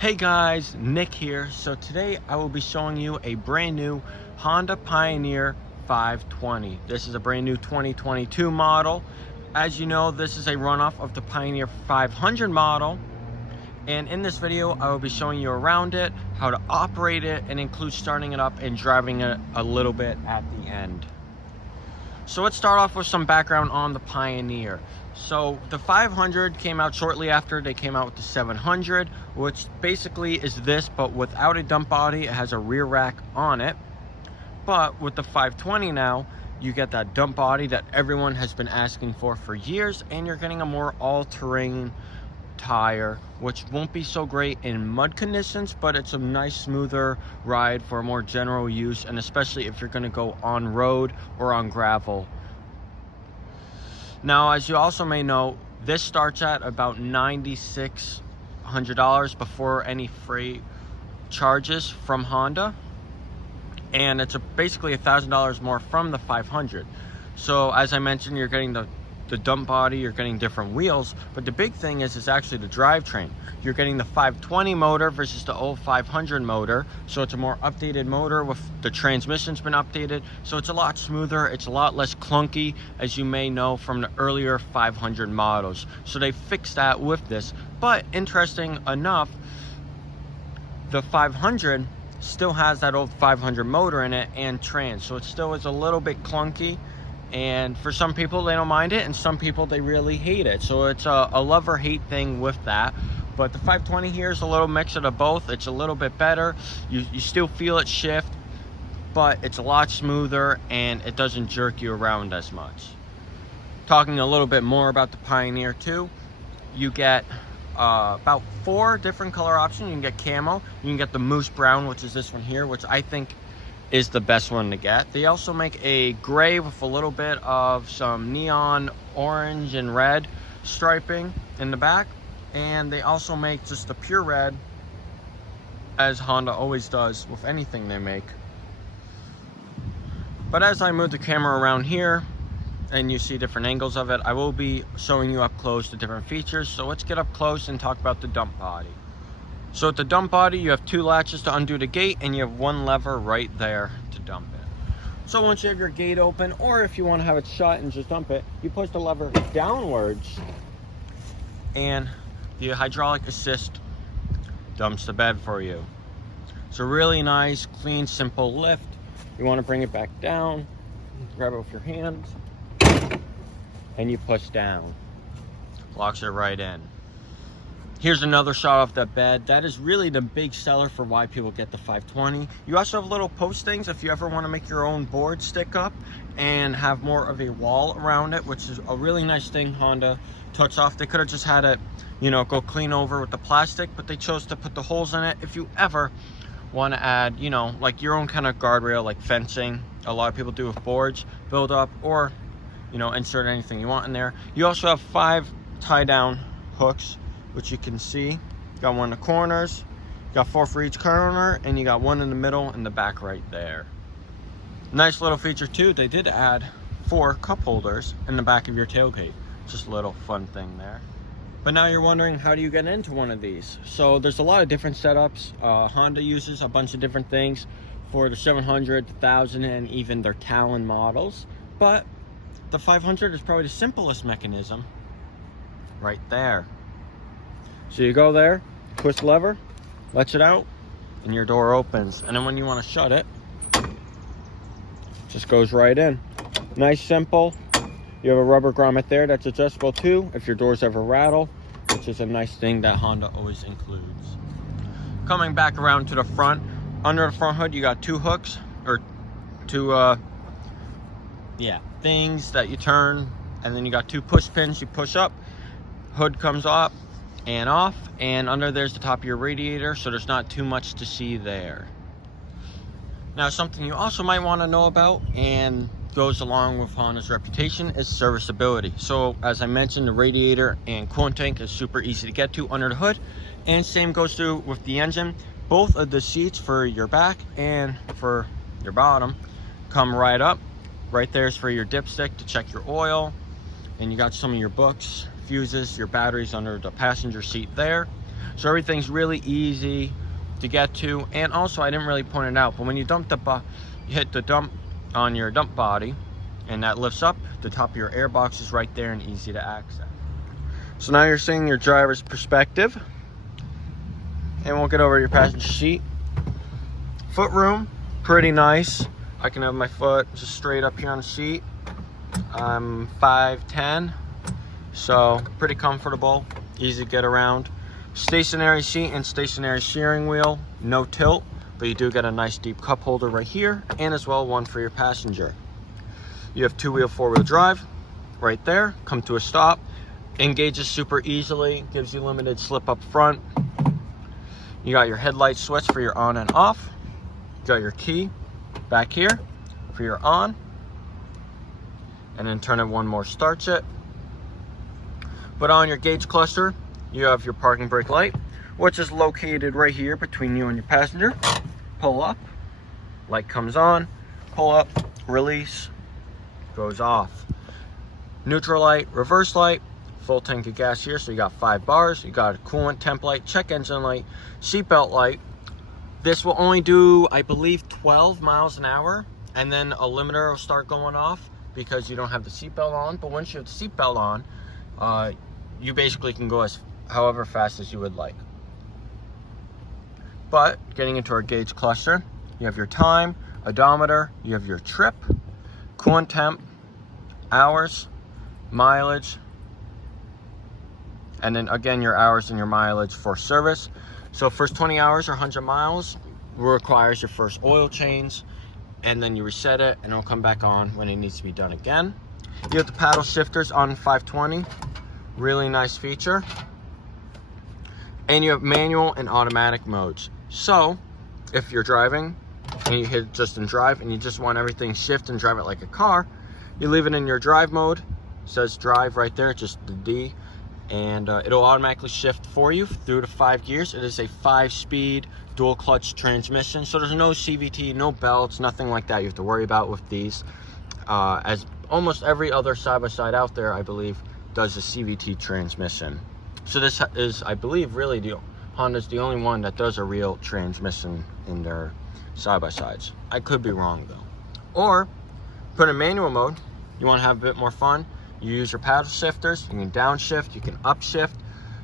Hey guys, Nick here. So today I will be showing you a brand new Honda Pioneer 520. This is a brand new 2022 model. As you know, this is a runoff of the Pioneer 500 model. And in this video, I will be showing you around it, how to operate it, and include starting it up and driving it a little bit at the end. So let's start off with some background on the Pioneer. So the 500 came out shortly after they came out with the 700, which basically is this, but without a dump body. It has a rear rack on it. But with the 520 now, you get that dump body that everyone has been asking for years, and you're getting a more all-terrain tire, which won't be so great in mud conditions, but it's a nice smoother ride for more general use, and especially if you're going to go on road or on gravel. Now, as you also may know, this starts at about $9,600 before any freight charges from Honda, and it's basically $1,000 more from the 500. So as I mentioned, you're getting the dump body, you're getting different wheels, but the big thing is actually the drivetrain. You're getting the 520 motor versus the old 500 motor, so it's a more updated motor. With the transmission's been updated, so it's a lot smoother, it's a lot less clunky, as you may know from the earlier 500 models. So they fixed that with this. But interesting enough, the 500 still has that old 500 motor in it and trans, so it still is a little bit clunky. And for some people, they don't mind it, and some people, they really hate it. So it's a love or hate thing with that. But the 520 here is a little mix of the both. It's a little bit better. You still feel it shift, but it's a lot smoother, and it doesn't jerk you around as much. Talking a little bit more about the Pioneer too, you get about 4 different color options. You can get camo, you can get the moose brown, which is this one here, which I think is the best one to get. They also make a gray with a little bit of some neon orange and red striping in the back, and they also make just the pure red, as Honda always does with anything they make. But as I move the camera around here and you see different angles of it, I will be showing you up close the different features. So let's get up close and talk about the dump body. So at the dump body, you have 2 latches to undo the gate, and you have 1 lever right there to dump it. So once you have your gate open, or if you want to have it shut and just dump it, you push the lever downwards, and the hydraulic assist dumps the bed for you. So really nice, clean, simple lift. You want to bring it back down, grab it with your hands, and you push down. Locks it right in. Here's another shot of the bed. That is really the big seller for why people get the 520. You also have little post things if you ever want to make your own board stick up and have more of a wall around it, which is a really nice thing Honda touched off. They could have just had it, go clean over with the plastic, but they chose to put the holes in it. If you ever want to add, like your own kind of guardrail, like fencing, a lot of people do with boards, build up, or, insert anything you want in there. You also have 5 tie down hooks, which you can see. Got 1 in the corners, got 4 for each corner, and you got 1 in the middle in the back right there. Nice little feature too, they did add 4 cup holders in the back of your tailgate. Just a little fun thing there. But now you're wondering, how do you get into one of these? So there's a lot of different setups. Honda uses a bunch of different things for the 700, the 1000, and even their Talon models. But the 500 is probably the simplest mechanism right there. So you go there, push the lever, lets it out, and your door opens. And then when you want to shut it, just goes right in. Nice, simple. You have a rubber grommet there that's adjustable too if your doors ever rattle, which is a nice thing that Honda always includes. Coming back around to the front, under the front hood you got 2 hooks, or 2 things that you turn, and then you got 2 push pins you push up. Hood comes up and off, and under there's the top of your radiator, so there's not too much to see there. Now, something you also might want to know about, and goes along with Honda's reputation, is serviceability. So as I mentioned, the radiator and coolant tank is super easy to get to under the hood, and same goes through with the engine. Both of the seats for your back and for your bottom come right up. Right there's for your dipstick to check your oil, and you got some of your books, fuses, your batteries under the passenger seat there. So everything's really easy to get to. And also, I didn't really point it out, but when you you hit the dump on your dump body, and that lifts up, the top of your air box is right there and easy to access. So now you're seeing your driver's perspective. And we'll get over to your passenger seat. Foot room, pretty nice. I can have my foot just straight up here on the seat. I'm 5'10", so pretty comfortable, easy to get around. Stationary seat and stationary steering wheel, no tilt, but you do get a nice deep cup holder right here, and as well one for your passenger. You have two-wheel, four-wheel drive right there. Come to a stop, engages super easily, gives you limited slip up front. You got your headlight switch for your on and off. You got your key back here for your on, and then turn it one more starts it. But on your gauge cluster, you have your parking brake light, which is located right here between you and your passenger. Pull up, light comes on, pull up, release, goes off. Neutral light, reverse light, full tank of gas here, so you got 5 bars. You got a coolant, temp light, check engine light, seatbelt light. This will only do, I believe, 12 miles an hour, and then a limiter will start going off because you don't have the seatbelt on. But once you have the seatbelt on, you basically can go however fast as you would like. But getting into our gauge cluster, you have your time, odometer, you have your trip, coolant temp, hours, mileage, and then again your hours and your mileage for service. So first 20 hours or 100 miles requires your first oil change, and then you reset it and it'll come back on when it needs to be done again. You have the paddle shifters on 520, really nice feature. And you have manual and automatic modes. So if you're driving and you hit just in drive and you just want everything shift and drive it like a car, you leave it in your drive mode. It says drive right there, just the D, and it'll automatically shift for you through to 5 gears. It is a 5-speed dual clutch transmission, so there's no CVT, no belts, nothing like that you have to worry about with these, as almost every other side-by-side out there, I believe, does a CVT transmission. So this is, I believe, really Honda's the only one that does a real transmission in their side-by-sides. I could be wrong though. Or put in manual mode. You want to have a bit more fun, you use your paddle shifters. You can downshift, you can upshift,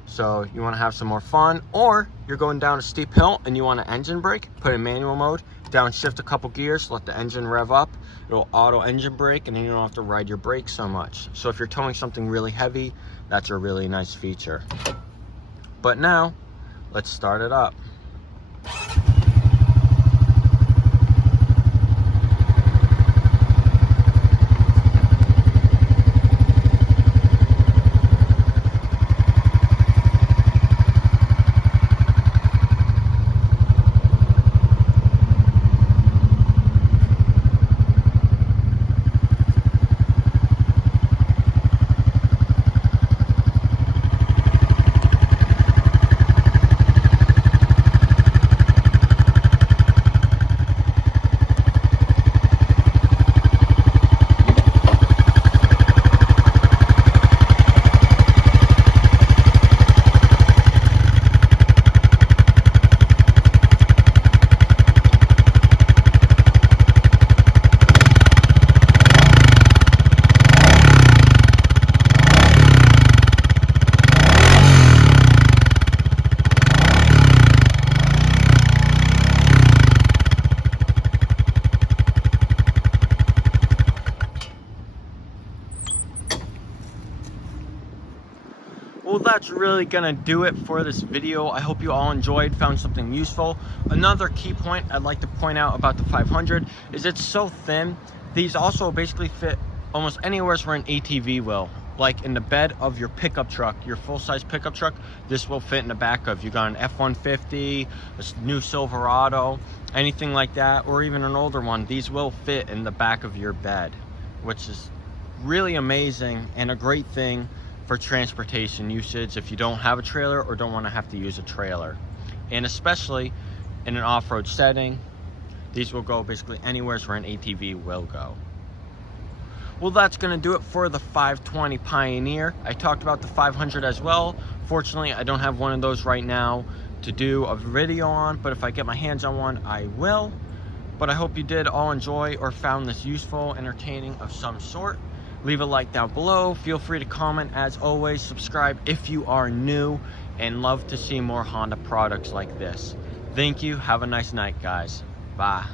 so you want to have some more fun. Or you're going down a steep hill and you want an engine brake, put in manual mode, downshift a couple gears, let the engine rev up, it'll auto engine brake, and then you don't have to ride your brakes so much. So if you're towing something really heavy, that's a really nice feature. But now let's start it up. Well, that's really gonna do it for this video. I hope you all enjoyed, found something useful. Another key point I'd like to point out about the 500 is it's so thin. These also basically fit almost anywhere where an ATV will. Like in the bed of your pickup truck, your full-size pickup truck, this will fit in the back of. You got an F-150, a new Silverado, anything like that, or even an older one, these will fit in the back of your bed, which is really amazing and a great thing for transportation usage if you don't have a trailer or don't want to have to use a trailer. And especially in an off-road setting, these will go basically anywhere where an ATV will go. Well, that's going to do it for the 520 Pioneer. I talked about the 500 as well. Fortunately, I don't have one of those right now to do a video on, but if I get my hands on one, I will. But I hope you did all enjoy or found this useful, entertaining of some sort. Leave a like down below. Feel free to comment. As always, subscribe if you are new, and love to see more Honda products like this. Thank you. Have a nice night, guys. Bye.